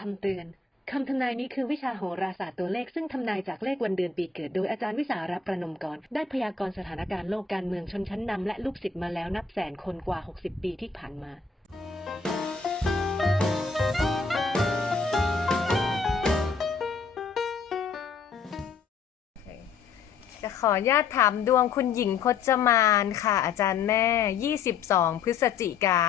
ำเตือนคำทำนายนี้คือวิชาโหราศาสตร์ตัวเลขซึ่งทำนายจากเลขวันเดือนปีเกิดโดยอาจารย์วิสาระประนมกรได้พยากรณ์สถานการณ์โลกการเมืองชนชั้นนำและลูกศิษย์มาแล้วนับแสนคนกว่า60ปีที่ผ่านมาจะขออนุญาตถามดวงคุณหญิงพจมานค่ะอาจารย์แม่22พฤศจิกา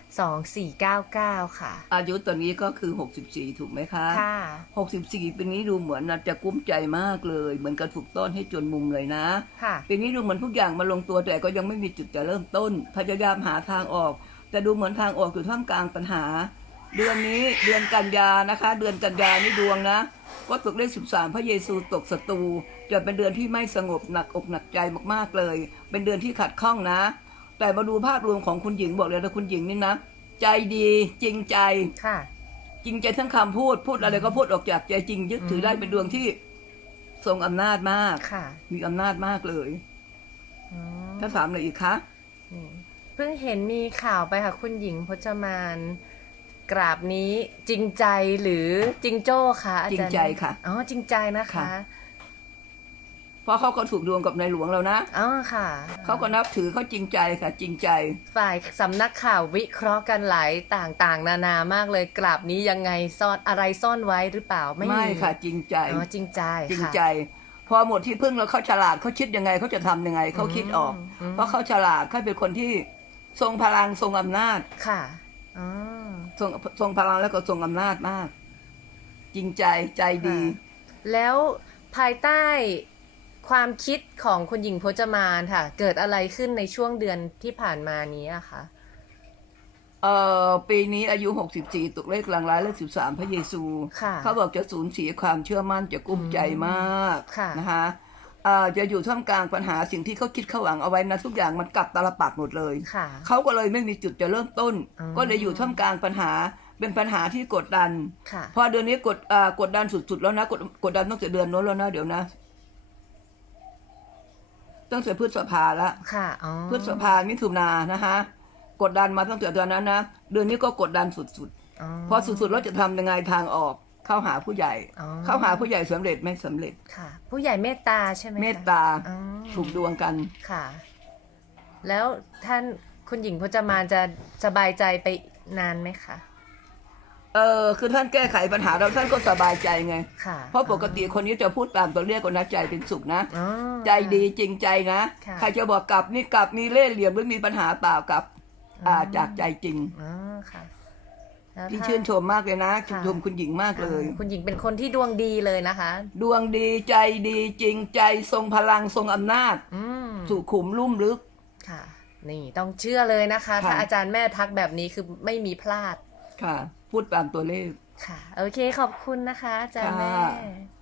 2499ค่ะอายุตอนนี้ก็คือ64ถูกไหมคะค่ะ 64ปีนี้ดูเหมือนจะกุ้มใจมากเลยเหมือนกับถูกต้อนให้จนมุมเลยนะค่ะปีนี้ดูเหมือนทุกอย่างมาลงตัวแต่ก็ยังไม่มีจุดจะเริ่มต้นพยายามหาทางออกแต่ดูเหมือนทางออกอยู่ท่ามกลางปัญหาเดือนนี้เดือนกันยานะคะเดือนกันยานี่ดวงนะก็ตกเลข13พระเยซูตกศัตรูจะเป็นเดือนที่ไม่สงบหนักอกหนักใจมากๆเลยเป็นเดือนที่ขัดข้องนะแต่มาดูภาพรวมของคุณหญิงบอกเลยนะคุณหญิงนี่นะใจดีจริงใจค่ะจริงใจทั้งคำพูดอะไรก็พูดออกจากใจจริงยึดถือได้เป็นดวงที่ทรงอำนาจมากค่ะมีอำนาจมากเลยถ้าถามอะไรอีกคะเพิ่งเห็นมีข่าวไปค่ะคุณหญิงพจมานกราบนี้จริงใจหรือจริงโจ้คะอาจารย์จริงใจค่ะอ๋อจริงใจนะคะเพราะเขาก็ถูกดวงกับในหลวงแล้วนะอ๋อค่ะเขาก็นับถือเขาจริงใจค่ะจริงใจฝ่ายสำนักข่าววิเคราะห์กันหลายต่างๆนานามากเลยกราบนี้ยังไงซ่อนอะไรซ่อนไว้หรือเปล่าไม่ค่ะจริงใจอ๋อจริงใจจริงใจพอหมดที่พึ่งแล้วเขาฉลาดเขาคิดยังไงเขาจะทำยังไงเขาคิดออกเพราะเขาฉลาดเขาเป็นคนที่ทรงพลังทรงอำนาจค่ะทรงพลังแล้วก็ทรงอำนาจมากจริงใจใจดีแล้วภายใต้ความคิดของคุณหญิงพจมานค่ะเกิดอะไรขึ้นในช่วงเดือนที่ผ่านมานี้อะคะปีนี้อายุ64ตกเลขหลังร้ายเลข13พระเยซูเขาบอกจะสูญเสียความเชื่อมั่นจะกุ้มใจมากนะคะจะอยู่ท่ามกลางปัญหาสิ่งที่เขาคิดเขาหวังเอาไว้นะทุกอย่างมันกลับตาลปัดหมดเลยเขาก็เลยไม่มีจุดจะเริ่มต้นก็เลยอยู่ท่ามกลางปัญหาเป็นปัญหาที่กดดันพอเดือนนี้กดดันสุดๆแล้วนะกดดันตั้งแต่เดือนโน้นแล้วนะเดี๋ยวนะตั้งแต่พฤษภาละพฤษภามิถุนานะคะกดดันมาตั้งแต่เดือนนั้นนะเดือนนี้ก็กดดันสุดๆพอสุดๆแล้วจะทำยังไงทางออกเข้าหาผู้ใหญ่เข้าหาผู้ใหญ่สำเร็จไม่สำเร็จค่ะผู้ใหญ่เมตตาใช่ไหมเมตตาถูกดวงกันค่ะแล้วท่านคุณหญิงพจมานจะสบายใจไปนานไหมคะคือท่านแก้ไขปัญหาเราท่านก็สบายใจไงเพราะปกติคนนี้จะพูดตามตัวเรียกคนนะใจเป็นสุขนะใจดีจริงใจนะใครจะบอกกลับนี่กลับมีเล่ห์เหลี่ยมหรือมีปัญหาเปล่ากับจากใจจริงที่ชื่นชมมากเลยนะชื่นชมคุณหญิงมากเลยคุณหญิงเป็นคนที่ดวงดีเลยนะคะดวงดีใจดีจริงใจทรงพลังทรงอำนาจสุขุมลุ่มลึกค่ะนี่ต้องเชื่อเลยนะคะถ้าอาจารย์แม่ทักแบบนี้คือไม่มีพลาดค่ะพูดตามตัวเลขค่ะโอเคขอบคุณนะคะอาจารย์แม่